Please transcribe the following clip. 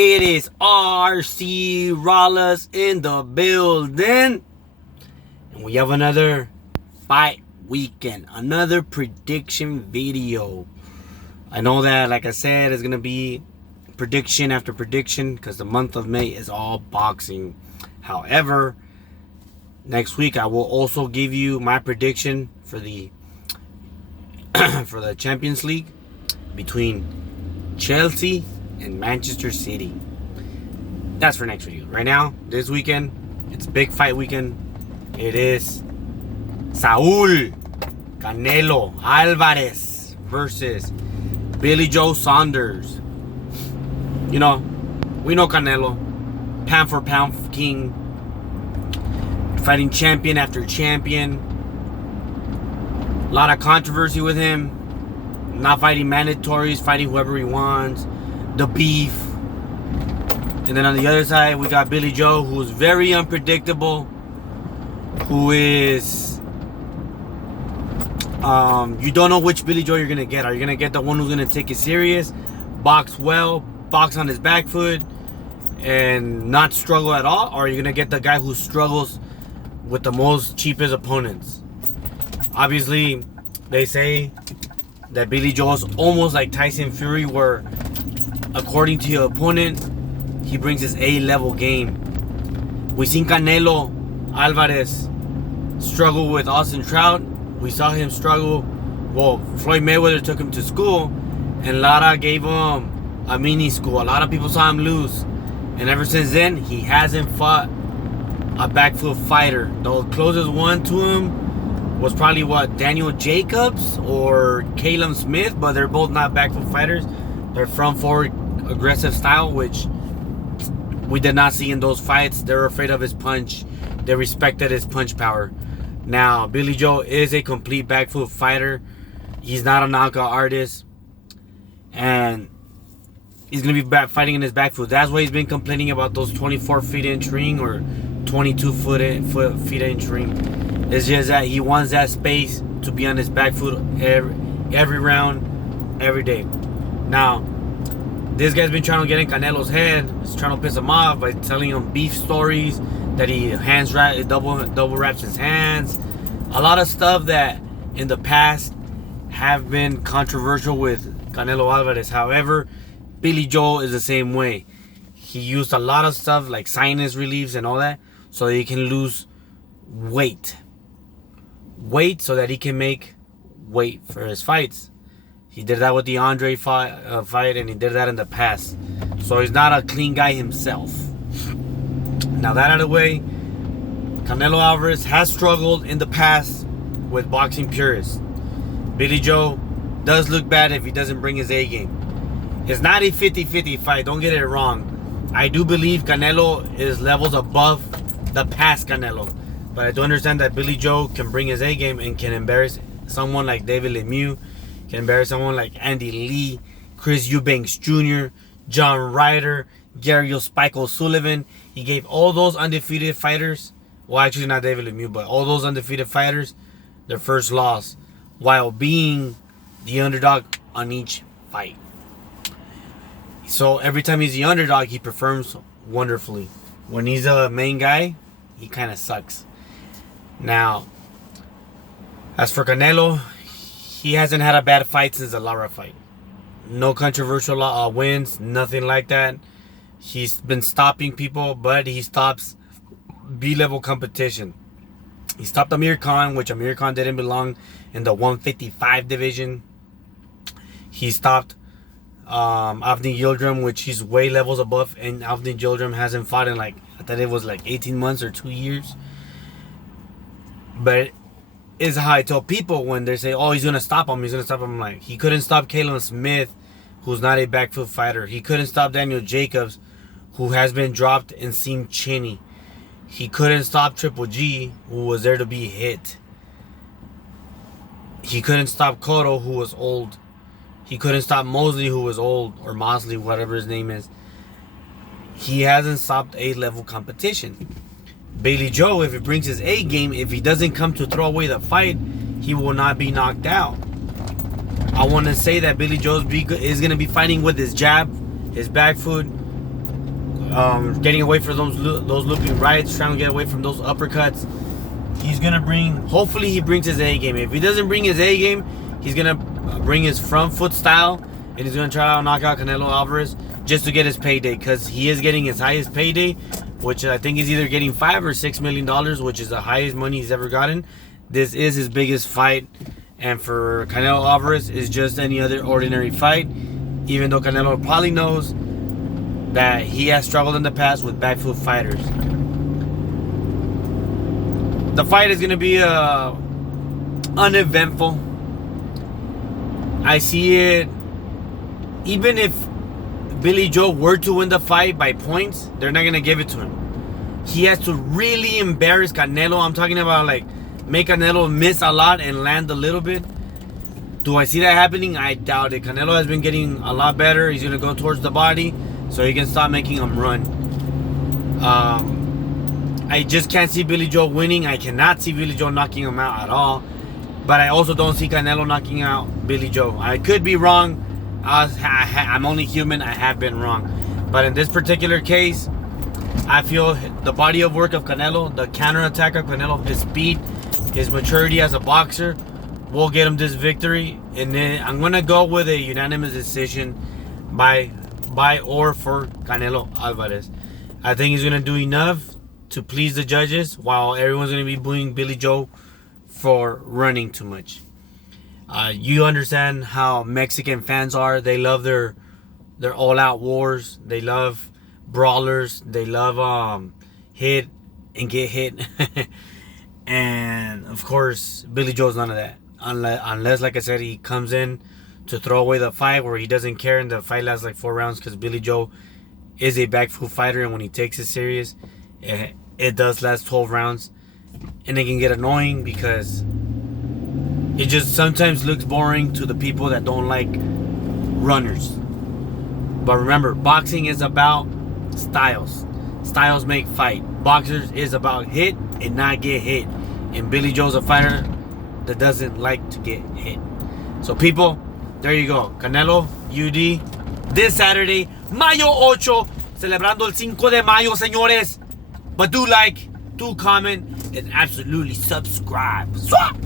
It is RC Rollers in the building. And we have another fight weekend. Another prediction video. I know that, like I said, it's going to be prediction after prediction because the month of May is all boxing. However, next week I will also give you my prediction for the for the Champions League between Chelsea and Manchester City. That's for next video. Right now, this weekend, it's big fight weekend. It is Saul Canelo Alvarez versus Billy Joe Saunders. You know, we know Canelo, pound for pound king, fighting champion after champion. A lot of controversy with him. Not fighting mandatories, fighting whoever he wants. The beef. And then on the other side, we got Billy Joe, who's very unpredictable. Who is... you don't know which Billy Joe you're going to get. Are you going to get the one who's going to take it serious, box well, box on his back foot, and not struggle at all? Or are you going to get the guy who struggles with the most cheapest opponents? Obviously, they say that Billy Joe is almost like Tyson Fury, where according to your opponent, he brings his A-level game. We seen Canelo Alvarez struggle with Austin Trout. We saw him struggle. Well, Floyd Mayweather took him to school, and Lara gave him a mini school. A lot of people saw him lose, and ever since then, he hasn't fought a back foot fighter. The closest one to him was probably Daniel Jacobs or Caleb Smith, but they're both not back foot fighters. They're front forward aggressive style, which we did not see in those fights. They're afraid of his punch. They respected his punch power. Now, Billy Joe is a complete back foot fighter. He's not a knockout artist, and he's gonna be fighting in his back foot. That's why he's been complaining about those 24 feet inch ring or 22 feet inch ring. It's just that he wants that space to be on his back foot every round, every day. Now, this guy's been trying to get in Canelo's head. He's trying to piss him off by telling him beef stories, that he double wraps his hands. A lot of stuff that in the past have been controversial with Canelo Alvarez. However, Billy Joe is the same way. He used a lot of stuff like sinus reliefs and all that so that he can lose weight so that he can make weight for his fights. He did that with the Andre fight, and he did that in the past. So he's not a clean guy himself. Now that out of the way, Canelo Alvarez has struggled in the past with boxing purists. Billy Joe does look bad if he doesn't bring his A game. It's not a 50-50 fight, don't get it wrong. I do believe Canelo is levels above the past Canelo. But I do understand that Billy Joe can bring his A game and can embarrass someone like David Lemieux, can embarrass someone like Andy Lee, Chris Eubanks Jr., John Ryder, Gary Spike O'Sullivan. He gave all those undefeated fighters, well, actually not David Lemieux, but all those undefeated fighters their first loss while being the underdog on each fight. So every time he's the underdog, he performs wonderfully. When he's a main guy, he kind of sucks. Now, as for Canelo, he hasn't had a bad fight since the Lara fight. No controversial wins, nothing like that. He's been stopping people, but he stops B-level competition. He stopped Amir Khan, which Amir Khan didn't belong in the 155 division. He stopped Avni Yildirim, which he's way levels above, and Avni Yildirim hasn't fought in I thought it was 18 months or 2 years. But it's how I tell people when they say, oh, he's going to stop him. I'm like, he couldn't stop Caleb Smith, who's not a back foot fighter. He couldn't stop Daniel Jacobs, who has been dropped and seemed chinny. He couldn't stop Triple G, who was there to be hit. He couldn't stop Cotto, who was old. He couldn't stop Mosley, who was old, or Mosley, whatever his name is. He hasn't stopped A-level competition. Billy Joe, if he brings his A game, if he doesn't come to throw away the fight, he will not be knocked out. I want to say that Billy Joe is going to be fighting with his jab, his back foot, getting away from those looping rights, trying to get away from those uppercuts. He's gonna hopefully he brings his A game. If he doesn't bring his A game, he's gonna bring his front foot style, and he's gonna try to knock out Canelo Alvarez just to get his payday, because he is getting his highest payday, which I think is either getting $5 or $6 million, which is the highest money he's ever gotten. This is his biggest fight, and for Canelo Alvarez, is just any other ordinary fight, even though Canelo probably knows that he has struggled in the past with back foot fighters. The fight is going to be uneventful. I see it, even if Billy Joe were to win the fight by points, they're not going to give it to him. He has to really embarrass Canelo. I'm talking about like make Canelo miss a lot and land a little bit. Do I see that happening? I doubt it. Canelo has been getting a lot better. He's going to go towards the body so he can stop making him run. I just can't see Billy Joe winning. I cannot see Billy Joe knocking him out at all. But I also don't see Canelo knocking out Billy Joe. I could be wrong. I'm only human. I have been wrong. But in this particular case, I feel the body of work of Canelo, the counterattack of Canelo, his speed, his maturity as a boxer will get him this victory. And then I'm going to go with a unanimous decision by or for Canelo Alvarez. I think he's going to do enough to please the judges, while everyone's going to be booing Billy Joe for running too much. You understand how Mexican fans are. They love their all-out wars. They love brawlers. They love hit and get hit. And of course, Billy Joe's none of that. Unless, like I said, he comes in to throw away the fight, where he doesn't care and the fight lasts like 4 rounds, because Billy Joe is a back foot fighter, and when he takes it serious, it does last 12 rounds. And it can get annoying because it just sometimes looks boring to the people that don't like runners. But remember, boxing is about styles. Styles make fight. Boxers is about hit and not get hit. And Billy Joe's a fighter that doesn't like to get hit. So people, there you go. Canelo, UD, this Saturday, Mayo 8, celebrando el 5 de Mayo, señores. But do like, do comment, and absolutely subscribe. Swap!